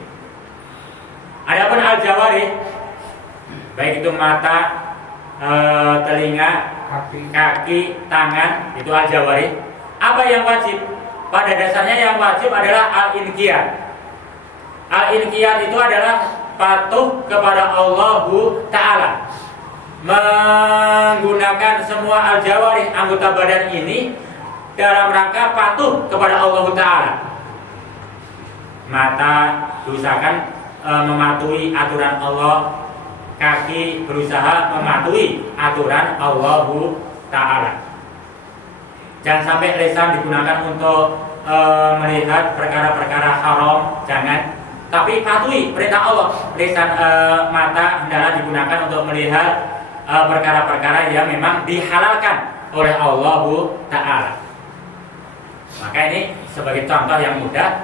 Adapun al-jawarih, baik itu mata, telinga, kaki, tangan, itu al-jawarih. Apa yang wajib? Pada dasarnya yang wajib adalah al-inqiyad. Al-inqiyad itu adalah patuh kepada Allah Ta'ala. Menggunakan semua al-jawarih, anggota badan ini dalam rangka patuh kepada Allah Ta'ala. Mata berusahakan mematuhi aturan Allah, kaki berusaha mematuhi aturan Allah Ta'ala. Jangan sampai lisan digunakan untuk melihat perkara-perkara haram, jangan. Tapi patuhi perintah Allah. Lisan mata hendaklah digunakan untuk melihat perkara-perkara yang memang dihalalkan oleh Allah Ta'ala. Maka ini sebagai contoh yang mudah,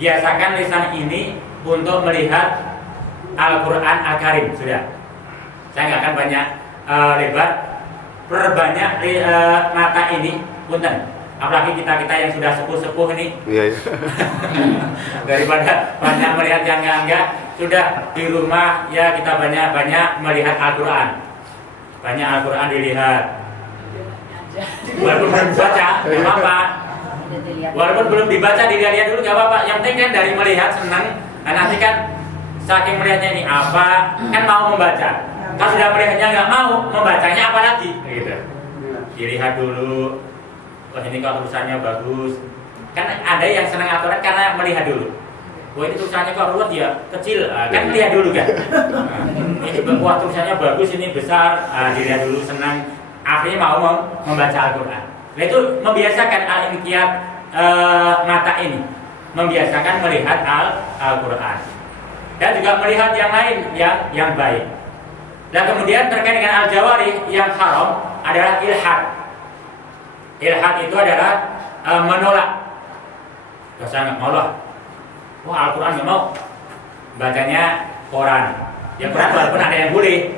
biasakan lisan ini untuk melihat Al-Quran Al-Karim. Sudah, saya nggak akan banyak lebar. Perbanyak mata ini, punten. Apalagi kita yang sudah sepuh-sepuh ini, daripada banyak melihat yang enggak, sudah di rumah ya kita banyak melihat Al-Quran. Banyak Al-Quran dilihat. Walaupun belum dibaca, nggak apa-apa. Walaupun belum dibaca, dilihat dulu nggak apa-apa. Yang penting kan dari melihat senang. Nah, nanti kan saking melihatnya ini apa, kan mau membaca. Kalau sudah melihatnya nggak mau, membacanya apa lagi? Gitu. Dilihat dulu. Wah, ini kok tulisannya bagus. Kan ada yang senang Al-Quran karena melihat dulu. Wah, ini tulisannya kok ruwet ya, kecil. Kan lihat dulu kan. Ini wah tulisannya bagus, ini besar. Dilihat dulu, senang. Akhirnya mau membaca Al-Quran. Nah, itu membiasakan al-inqiyad mata ini, membiasakan melihat Al-Quran dan juga melihat yang lain yang baik. Dan kemudian terkait dengan al-jawari yang haram adalah ilhad. Ilhad itu adalah menolak. Saya nggak mau lah. Wah, Al-Quran nggak mau. Bacanya Quran. Ya Quran walaupun ada yang boleh.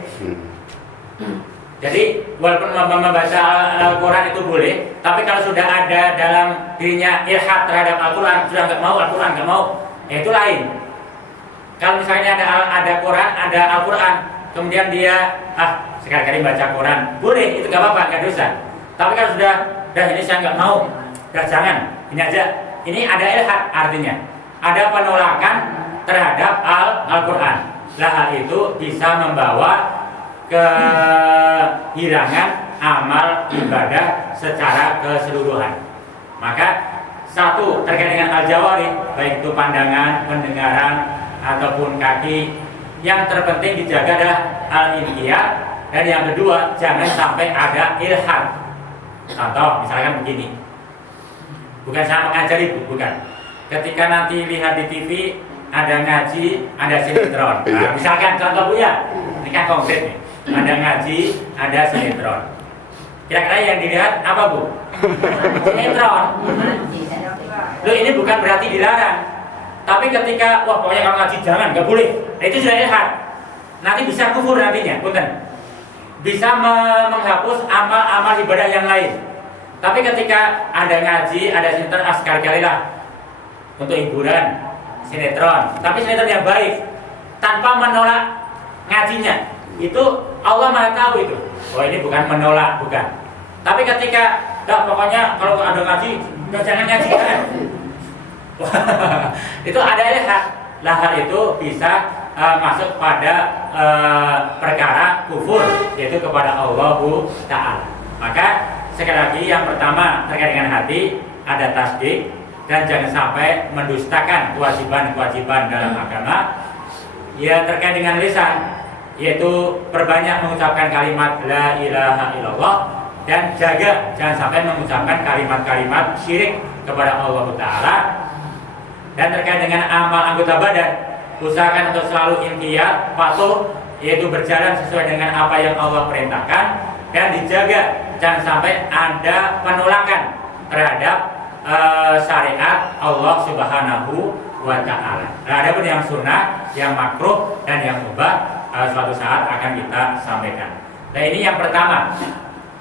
Jadi walaupun membaca Al-Quran itu boleh, tapi kalau sudah ada dalam dirinya ilhad terhadap Al-Quran, sudah nggak mau Al-Quran, nggak mau, itu lain. Kalau misalnya ada Quran, ada Al-Quran, kemudian dia sekali-kali baca Quran, boleh, itu nggak apa-apa, nggak dosa. Tapi kalau sudah ini saya nggak mau, jangan, ini aja. Ini ada ilhad, artinya ada penolakan terhadap Al-Quran. Nah, hal itu bisa membawa kehilangan amal ibadah secara keseluruhan. Maka satu, terkait dengan al-jawari, baik itu pandangan, pendengaran ataupun kaki, yang terpenting dijaga adalah al-inqiyad. Dan yang kedua, jangan sampai ada ilhad. Contoh misalkan begini, bukan saya mengajari, bukan. Ketika nanti lihat di TV ada ngaji, ada sinetron. Nah, misalkan contoh Bu ya, ini kan konkret nih. Ada ngaji, ada sinetron. Kira-kira yang dilihat apa Bu? Sinetron. Loh, ini bukan berarti dilarang. Tapi ketika, wah pokoknya kalau ngaji jangan, nggak boleh. Nah, itu sudah ilhad. Nanti bisa kufur nantinya, punten. Bisa menghapus amal ibadah yang lain. Tapi ketika ada ngaji, ada sinetron, sekali-kali lah untuk hiburan, sinetron. Tapi sinetron yang baik, tanpa menolak ngajinya. Itu Allah Maha tahu itu. Oh, ini bukan menolak, bukan. Tapi ketika pokoknya kalau ada ngaji, jangan ngaji kan. Itu ada ilhad. Lah, hal itu bisa masuk pada perkara kufur, yaitu kepada Allah Ta'ala. Maka sekali lagi, yang pertama terkait dengan hati ada tasdik, dan jangan sampai mendustakan kewajiban-kewajiban dalam agama. Ya, terkait dengan lisan, yaitu perbanyak mengucapkan kalimat la ilaha illallah, dan jangan sampai mengucapkan kalimat-kalimat syirik kepada Allah Ta'ala. Dan terkait dengan amal anggota badan, usahakan untuk selalu inqiyad, patuh, yaitu berjalan sesuai dengan apa yang Allah perintahkan, dan dijaga jangan sampai ada penolakan terhadap syariat Allah Subhanahu wa Ta'ala. Nah, ada pun yang sunnah, yang makruh, dan yang mubah, suatu saat akan kita sampaikan. Nah, ini yang pertama.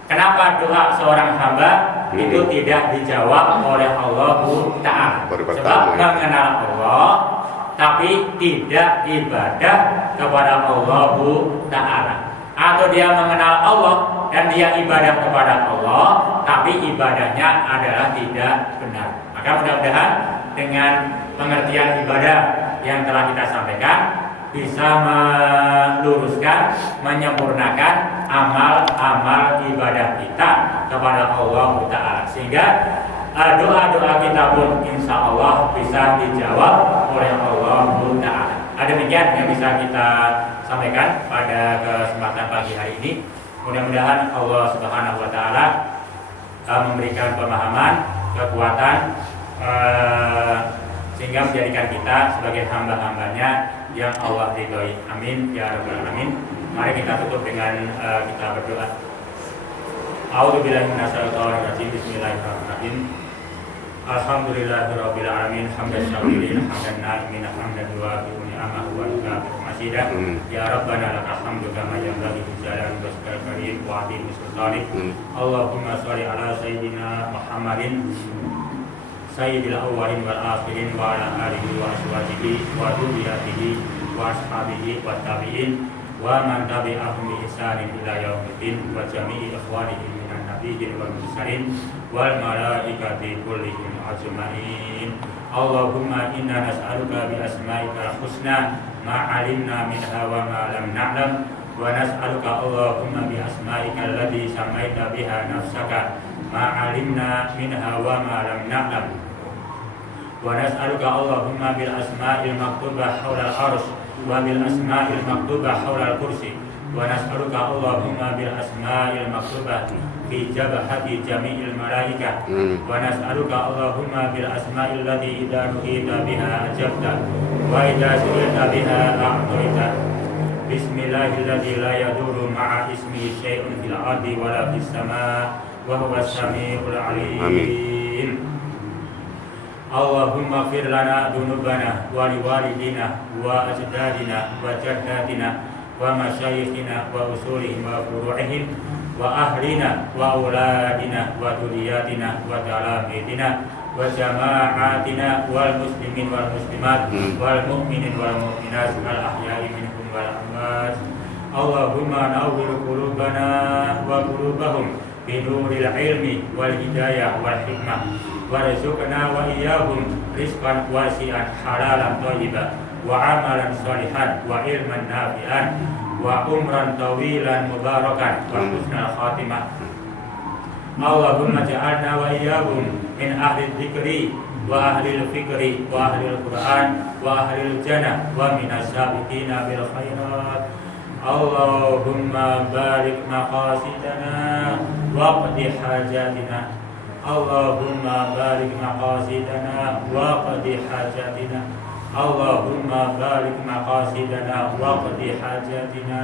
Kenapa doa seorang hamba itu tidak dijawab oleh Allah Ta'ala? Sebab mengenal Allah, tapi tidak ibadah kepada Allah Ta'ala. Atau dia mengenal Allah dan dia ibadah kepada Allah, tapi ibadahnya adalah tidak benar. Maka mudah-mudahan dengan pengertian ibadah yang telah kita sampaikan, bisa meluruskan, menyempurnakan amal-amal ibadah kita kepada Allah Ta'ala, sehingga doa-doa kita pun insya Allah bisa dijawab oleh Allah Ta'ala. Demikian yang bisa kita sampaikan pada kesempatan pagi hari ini. Mudah-mudahan Allah Subhanahu wa Ta'ala memberikan pemahaman, kekuatan, sehingga menjadikan kita sebagai hamba-hambanya yang Allah ridhoi. Amin ya rabbal alamin. Mari kita tutup dengan kita berdoa. A'udzubillahi minasyaitonir rajim. Bismillahirrahmanirrahim. Alhamdulillahirabbil alamin, hamdan syakirin, hamdan na'imin, hamdan yuwafiqu ni'amahu wa yukafi'u masidah. Ya Rabbana lakal hamdu kama yanbaghi li jalali wajhikal karim wa 'azimi sultanik. Allahumma shalli ala sayyidina Muhammadin sayyidil awwalin wal akhirin wa ala alihi wa azwajihi wa dzurriyyatihi wa ashabihi wa tabi'in wa man tabi'ahum bi ihsanin ila yaumiddin wa jami'i ikhwanihi minan nabiyyin wal mursalin wal malaikati kullihim ajma'in. Allahumma inna nas'aluka bi asma'ikal husna ma 'alimna minha wa ma lam na'lam wa nas'aluka Allahumma bi asma'ikal ladzi samaita biha nafsaka ma 'alimna minha wa ma lam na'lam wa nas'aluka Allahumma bil asma'il maktubah haulal arsy wa bil asma'il maktubah haulal kursi wa nas'aluka Allahumma bil asma'il maktubah fi jabhati jami'il malaikah wa nas'aluka Allahumma bil asma'il ladzi idza nu'ita biha ajabta wa idza su'ilta biha a'taita. Bismillahilladzi la yadurru ma'a ismihi syai'un fil ardi wa la fis samaa wa huwas samiul 'alim. Allahumma ighfir lana dzunubana wa liwalidina wa ajdadina wa jaddatina wa masyayikhina wa usulihim wa furu'ihim wa ahlina wa auladina wa dzurriyyatina wa talamidina wa jama'atina wal muslimin wal muslimat wal mu'minin wal mu'minat al ahya'i minhum wal amwat. Allahumma nawwir qulubana wa qulubahum bi nuril ilmi wal hidayah wal hikmah warzuqna wa iyyahum rizqan wasi'an halalan thayyiban wa amalan shalihan wa ilman nafi'an wa umran tawilan mubarakan wa husnal khatimah. Allahumma ja'alna wa iyyahum min ahli dzikri wa ahli fikri wa ahli al-Qur'an wa ahli al-jannah wa minas sabiqina bil khairat. Allahumma barik maqasidana wa qdi hajatina. Allahumma barik maqasidana wa qdi hajatina. Allahumma barik maqasidana wa qdi hajatina.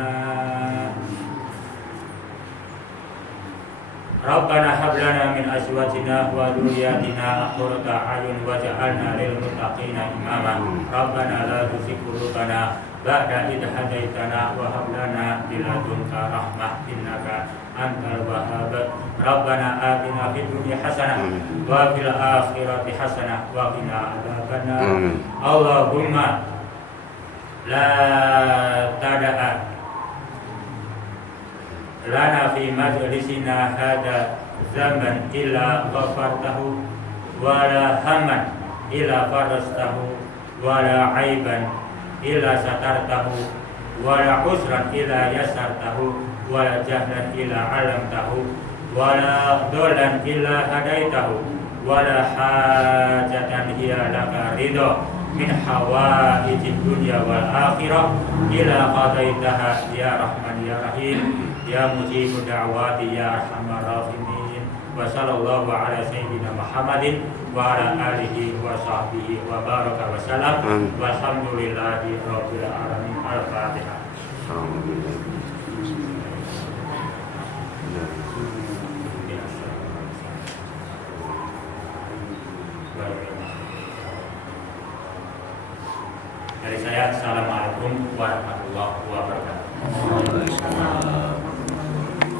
Rabbana hab lana min azwajina wa dhurriyyatina qurrata a'yun waj'alna lil muttaqina imama. Rabbana la tuzigh qulubana ba'da idh hadaitana wa hab lana min ladunka rahmah innaka antal wahhab. Rabbana atina fid dunya hasanah wa fil akhirati hasanah wa qina adzabannar. Allahumma la tada'a lana fi majlisina hada zaman illa ghafartahu wa la hamman illa farastahu wa la aiban illa satartahu wa la usran illa yasartahu wa la jahlan illa alamtahu wa la dolan illa hadaitahu wa la hajatan hiya laka ridha min hawaijid dunya wal akhirah illa qadaitaha ya rahman ya rahim ya mujibud da'wati ya arhamar rahimin. Wa sallallahu ala sayyidina Muhammadin wa ala alihi wa sahbihi wa baraka wa salam. Walhamdulillahi rabbil alamin. Al-Fatihah. Dari saya, assalamualaikum warahmatullahi wabarakatuh.